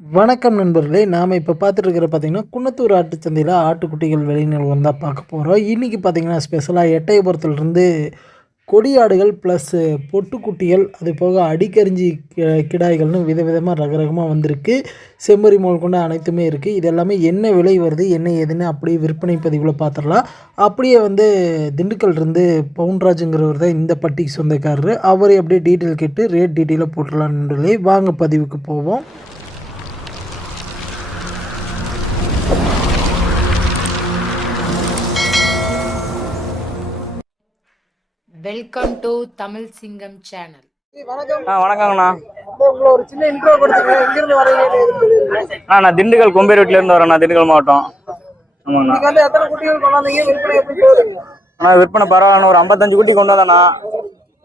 வணக்கம் நண்பர்களே நாம் இப்போ பார்த்துட்டு இருக்கிற பார்த்திங்கன்னா குன்னத்தூர் ஆட்டுச்சந்தையில் ஆட்டுக்குட்டிகள் வெளிநிலவரம் தான் பார்க்க போகிறோம் இன்றைக்கி பார்த்திங்கன்னா ஸ்பெஷலாக எட்டயபுரத்துலேருந்து கொடியாடுகள் ப்ளஸ்ஸு பொட்டுக்குட்டிகள் அது போக அடிக்கரிஞ்சி கி- கிடாய்கள்னு விதவிதமாக ரகரகமாக வந்திருக்கு. செம்மறி மோல் கொண்டு அனைத்துமே இருக்குது இது எல்லாமே என்ன விலை வருது என்ன ஏதுன்னு அப்படியே விற்பனை பதிவில் பார்த்துடலாம். அப்படியே வந்து திண்டுக்கல் இருந்து பவுன்ராஜுங்கிறவர் தான் இந்த பட்டிக்கு சொந்தக்காரரு. அவரே அப்படியே டீட்டெயில் கேட்டு ரேட் டீட்டெயிலாக போட்டுடலாம் வாங்க பதிவுக்கு போவோம். வெல்கம் டு தமிழ் சிங்கம் சேனல் வணக்கம். ஆ வணக்கங்கண்ணா உங்களை ஒரு சின்ன இன்ட்ரோ கொடுத்துங்க எங்கிருந்து வரீங்க ஆ நான் திண்டுக்கல் கொம்பேரோட்டில இருந்து வரேண்ணா திண்டுக்கல் மாவட்டம். ஆமாங்கண்ணா நீங்க வந்து எத்தனை குட்டிகள் கொண்டாந்தீங்க? விற்பனை எப்படி போகுதுங்க அண்ணா விற்பனை பரவாயில்லண்ணா. ஒரு ஐம்பத்தஞ்சு குட்டி கொண்டு வந்தேண்ணா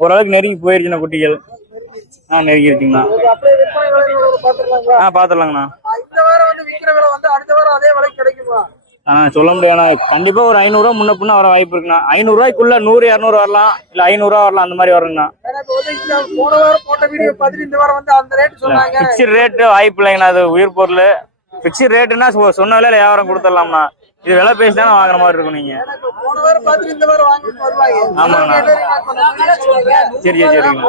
ஓரளவுக்கு நெருங்கி போயிருச்சுண்ணா குட்டிகள். ஆ விலை பாத்துருக்காங்களா ஆ பார்த்துடலாங்கண்ணா. இந்த வாரம் வந்து விக்கிற விலை வந்து அடுத்த வாரம் அதே விலைக்கு கிடைக்குமா? ஆ சொல்ல முடியாதுண்ணா கண்டிப்பாக ஒரு ஐநூறுரூவா முன்ன பின்ன வர வாய்ப்பு இருக்குண்ணா. ஐநூறுரூவாய்க்குள்ள நூறு இரநூறு வரலாம். இல்லை ஐநூறுரூவா வரலாம் அந்த மாதிரி வருங்கண்ணா. ஃபிக்ஸ்டு ரேட்டு வாய்ப்பு இல்லைங்கண்ணா. அது உயிர் பொருள். ஃபிக்ஸ்டு ரேட்டுன்னா சொன்ன விலையில வியாபாரம் கொடுத்துடலாம்ண்ணா. இது விலை பேசி தானே வாங்குற மாதிரி இருக்கும் நீங்க. ஆமாண்ணா. சரி சரி சரிங்கண்ணா.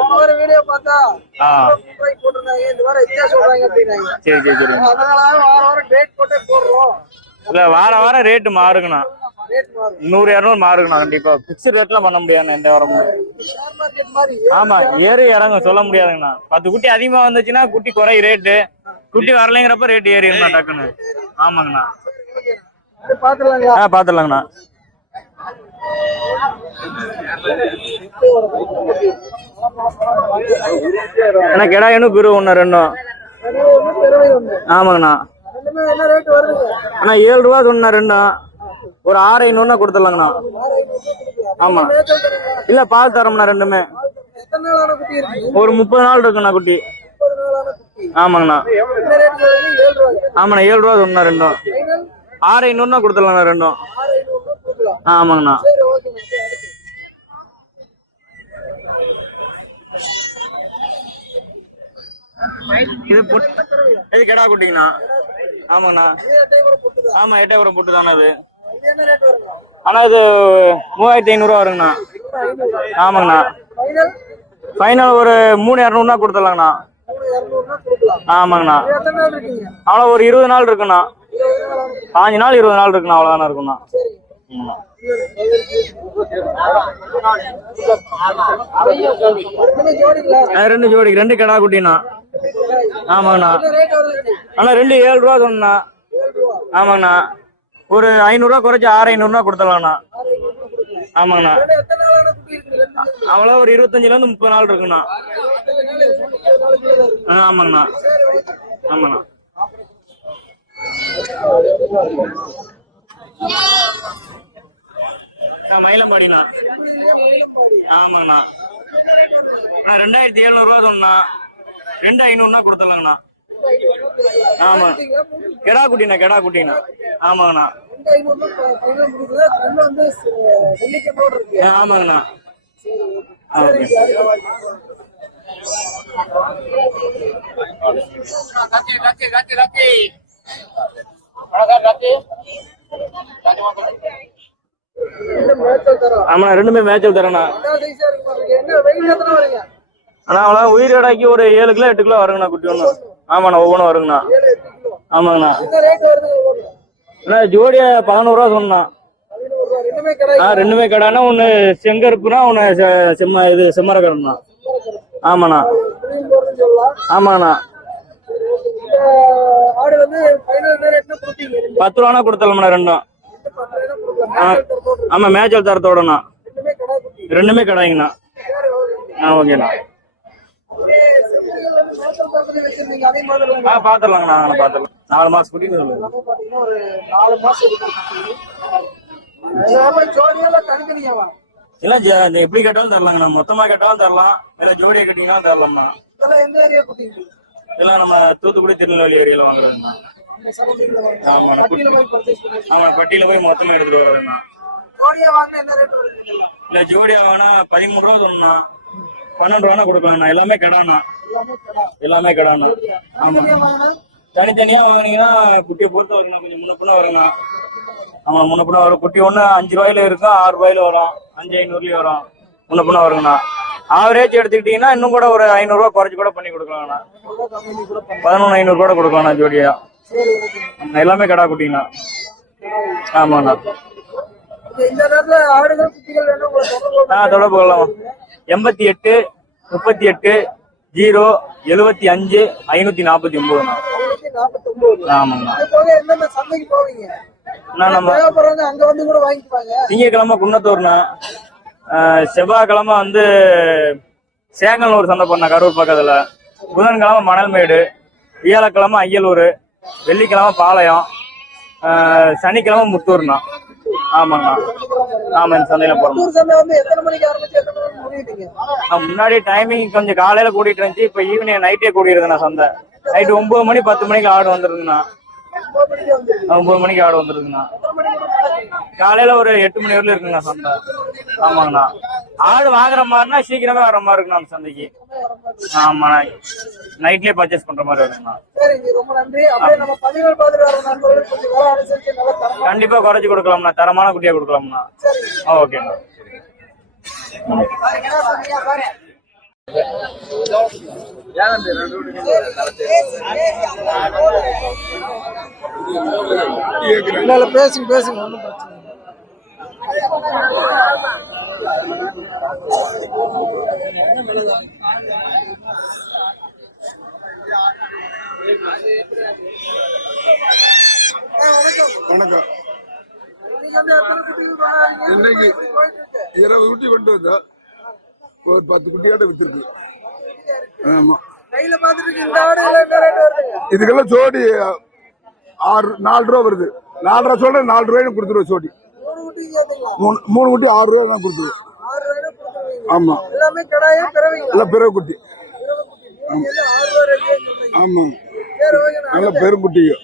ஆ. சரி சரி இல்ல வார வாரம் ரேட்டு மாறுங்கண்ணா. நூறு இரநூறு மாறுங்கண்ணா கண்டிப்பா. பிக்ஸ்ட் ரேட்லாம் பண்ண முடியாதுண்ணா எந்த வாரமும். ஆமா ஏறி இறங்கும் சொல்ல முடியாதுங்கண்ணா. பத்து குட்டி அதிகமா வந்துச்சுன்னா குட்டி குறை ரேட்டு குட்டி வரலைங்கிறப்ப ரேட் ஏறிடும்ண்ணா டக்குன்னு. ஆமாங்கண்ணா. ஆ பாத்துடலாங்கண்ணா ஏன்னா கிடா என்ன பிரு ஒன்று ரெண்டும். ஆமாங்கண்ணா. அண்ணா ஏழு ரூபா சொன்னா ரெண்டும் ஒரு ஆறு ஐநூறுனா கொடுத்துடலாங்கண்ணா. ஆமா. இல்ல பால் தரோம்ண்ணா ரெண்டுமே. ஒரு முப்பது நாள் இருக்குண்ணா குட்டி. ஆமாங்கண்ணா. ஆமாண்ணா ஏழு ரூபா சொன்னா ரெண்டும். ஆறு ஐநூறுனா கொடுத்துடலாங்கண்ணா ரெண்டும். ஆமாங்கண்ணா. இது இது கெடா குட்டிங்கண்ணா. ஆமாங்கண்ணா போட்டுதான் ஆமா எட்டயபுரம் புட்டு தானே அது. ஆனா இது மூவாயிரத்தி ஐநூறுரூவா வருங்கண்ணா. ஆமாங்கண்ணா. ஃபைனல் ஒரு மூணு இரநூறுனா கொடுத்துடலாங்கண்ணா. ஆமாங்கண்ணா. அவ்வளோ ஒரு இருபது நாள் இருக்குண்ணா. பாஞ்சு நாள் இருபது நாள் இருக்குண்ணா அவ்வளோதானே இருக்குண்ணா. ஆமாண்ணா. ரெண்டு ஜோடி ரெண்டு கிடா குட்டிண்ணா ஆமாங்கண்ணா அண்ணா ரெண்டு ஏழு ரூபா சொன்னா ஆமாங்கண்ணா ஒரு ஐநூறுரூவா குறைச்சி ஆறு ஐநூறுரூவா கொடுத்துடலாம்ண்ணா. ஆமாங்கண்ணா அவ்வளோ ஒரு இருபத்தஞ்சுல இருந்து முப்பது நாள் இருக்குண்ணா. ஆ, ஆமாங்கண்ணா ஆமாண்ணா. மயிலம்பாடிண்ணா. ஆமாங்கண்ணா அண்ணா ரெண்டாயிரத்தி எழுநூறுவா சொன்னா ரெண்டு ஐநூறுனா கொடுத்துடலாங்கண்ணா. ஆமா. கெடா குட்டிண்ணா கெடா குட்டிண்ணா. ஆமாங்கண்ணா. ஆமாங்கண்ணா. ஆ, ஆமாண்ணா ரெண்டுமே மேட்சல் தரேண்ணா. அண்ணா அவ்வளோ உயிர் எடாக்கி ஒரு ஏழு கிலோ எட்டு கிலோ வருங்கண்ணா குட்டி ஒன்று ஆமாண்ணா ஒவ்வொன்றும் வருங்கண்ணா. ஆமாங்கண்ணா. அண்ணா ஜோடியா பதினோருவா சொன்னான் பதினோரு ரூபா ஆ ரெண்டுமே கடைனா ஒன்று செங்கருப்புனா ஒன்று செம்ம இது செம்மரக்கடனா ஆமாண்ணா. ஆமாண்ணா. பத்து ரூபானா கொடுத்தலாம்ண்ணா ரெண்டும். ரெண்டு ஆமாம் மேய்ச்சல் தரத்தோடண்ணா. ரெண்டுமே கடாய்ங்கண்ணா ஆ ஓகேண்ணா மேட்சல் தரத்துல வச்சிருந்தீங்க அதே மாதிரி ஆ நாங்கள் பார்த்துடலாம் நாலு எல்லாமே பாத்தீங்கன்னா ஒரு நாலு மாசம் இல்லை எப்படி கேட்டாலும் தரலாங்கண்ணா. மொத்தமாக கேட்டாலும் தரலாம். இல்லை ஜோடியை கட்டிங்கனாலும் தரலாம்ண்ணா. இதெல்லாம் எந்த ஏரியா குட்டிங்க இதெல்லாம் நம்ம தூத்துக்குடி திருநெல்வேலி ஏரியாவில் வாங்குறதுண்ணா இந்த சகோதரிகளை வாங்கி ஆமாண்ணா பட்டியல போய் என்ன ரேட் வருது இல்லை ஜோடியா வேணா பதிமூணு ரூபா சொன்னா பன்னெண்டு ரூபா கொடுக்கலாம்ண்ணா எல்லாமே கடாண்ணா எல்லாமே கடை எல்லாமே கடாண்ணா ஆமா. தனித்தனியா வாங்கினா தனித்தனியா வாங்குனீங்கன்னா குட்டியை பொறுத்து வருங்கண்ணா கொஞ்சம் முன்ன பின்ன வருங்கண்ணா ஆமா முன்ன பின்ன வரும். குட்டி ஒண்ணு அஞ்சு ரூபாயில இருக்கும் ஆறு ரூபாயில வரும். அஞ்சு ஐநூறுலயும் வரும். முன்ன பின்ன வருங்கண்ணா ஆவரேஜ் எடுத்துக்கிட்டீங்கன்னா இன்னும் கூட ஒரு ஐநூறு ரூபாய் குறைச்சு கூட பண்ணி கொடுக்கலாங்கண்ணா பதினொன்று ஐநூறு கூட கொடுக்கலாம்ண்ணா ஜோடியா. எல்லாமே கடா குட்டிங்கண்ணா. ஆமாண்ணா. ஆ தொடர்பு கொள்ளலாம் எண்பத்தி எட்டு முப்பத்தி எட்டு ஜீரோ எழுபத்தி அஞ்சு ஐநூத்தி நாற்பத்தி ஒன்பதுண்ணா ஆமாங்கண்ணா நம்ம திங்கக்கிழமை குன்னத்தூர்ண்ணா. செவ்வாய்க்கிழமை வந்து சேங்கல்னூர் சந்தை பண்ண கரூர் பக்கத்துல. புதன்கிழமை மணல்மேடு வியாழக்கிழமை அய்யலூர் வெள்ளிக்கிழமை பாளையம் சனிக்கிழமை முத்தூர்ண்ணா. ஆமாங்கண்ணா ஆமா இந்த சந்தையில போறோம் முன்னாடி டைமிங் கொஞ்சம் காலையில கூட்டிட்டு இருந்துச்சு இப்ப ஈவினிங் நைட்டே கூடியிருதுண்ணா சந்தை. நைட்டு ஒன்பது மணி பத்து மணிக்கு ஆடு வந்துருதுண்ணா. ஒன்பது மணிக்கு ஆடு வந்துருதுண்ணா. காலையில ஒரு எட்டு மணி வரையிலும் இருக்குங்கண்ணா சந்தை. ஆமாங்கண்ணா. ஆடு வாங்குற மாதிரினா சீக்கிரமே வர மாதிரி இருக்குண்ணா அந்த சந்தைக்கு. ஆமாண்ணா நைட்லயே பர்ச்சேஸ் பண்ற மாதிரி இருக்குண்ணா கண்டிப்பா குறைச்சு கொடுக்கலாம்ண்ணா. தரமான குட்டியா கொடுக்கலாம்ண்ணா. ஓகேண்ணா. இல்ல இல்ல பேசுங்க பேசுங்க ஒன்றும் பிரச்சனை இல்லை. வணக்கம். இன்னைக்கு இருபது குட்டி கொண்டு வந்தோம் ஒரு பத்து குட்டியாட்ட வித்துருக்கு. ஆமா. இதுக்கெல்லாம் ஜோடி ஆறு நாலு ரூபா வருது. நாலு ரூபா சொல்றேன் நாலு ரூபாய்னு கொடுத்துருவோம் ஜோடி. மூணு குட்டி ஆறு ரூபா தான் கொடுத்துருவோம் ஆமா. எல்லாமே பெரிய குட்டி. ஆமா. நல்ல பெருங்குட்டிங்க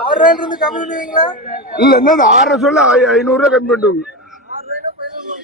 ஆறு ரூபாயில இருந்து கம்மி பண்ணுவீங்களா? இல்ல என்ன ஆறு சொல்ல ஐநூறு ரூபா கம்மி பண்ணிட்டு ஆறு ரூபாய்னா ஃபைனல் பண்ணுவீங்களா ஆ சரி நான் அடுத்து அஹ்